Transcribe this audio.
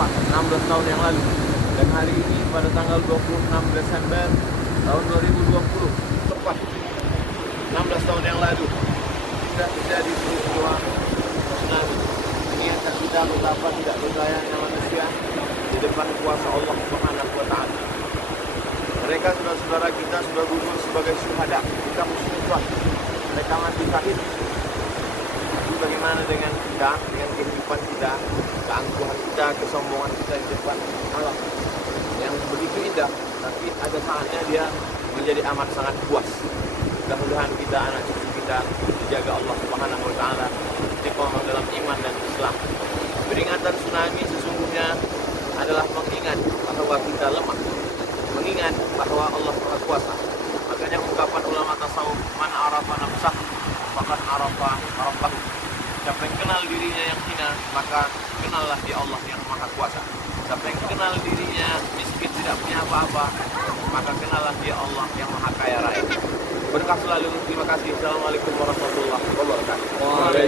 Arafah 16 tahun yang lalu. Dan hari ini pada tanggal 26 Desember tahun 2020, tepat 16 tahun yang lalu, tidak terjadi peristiwa tsunami. Mengingatkan kita betapa tidak berdayanya manusia di depan kuasa Allah Subhanahu wa Ta'ala. Mereka saudara-saudara kita sudah gugur sebagai syuhada, kita muslimah. Mereka mati syahid. Tapi bagaimana dengan kita, dengan kehidupan kita, keangkuhan kita, kesombongan kita di depan alam yang begitu indah, tapi ada saatnya dia menjadi amat sangat puas. Mudah-mudahan kita, anak cucu kita dijaga Allah Subhanahu wa Ta'ala, istiqomah dalam iman dan Islam. Peringatan tsunami sesungguhnya adalah mengingat bahwa kita lemah, mengingat bahwa Allah Maha Kuasa. Makanya ungkapan ulama tasawuf, man arafa nafsah faqad arafa rabbah. Siapa yang kenal dirinya yang hina, maka kenallah dia Allah yang Maha Kuasa. Siapa yang kenal dirinya miskin, tidak punya apa-apa, maka kenallah dia Allah yang Maha Kaya Raya. Berkah selalu. Terima kasih. Assalamualaikum warahmatullahi wabarakatuh.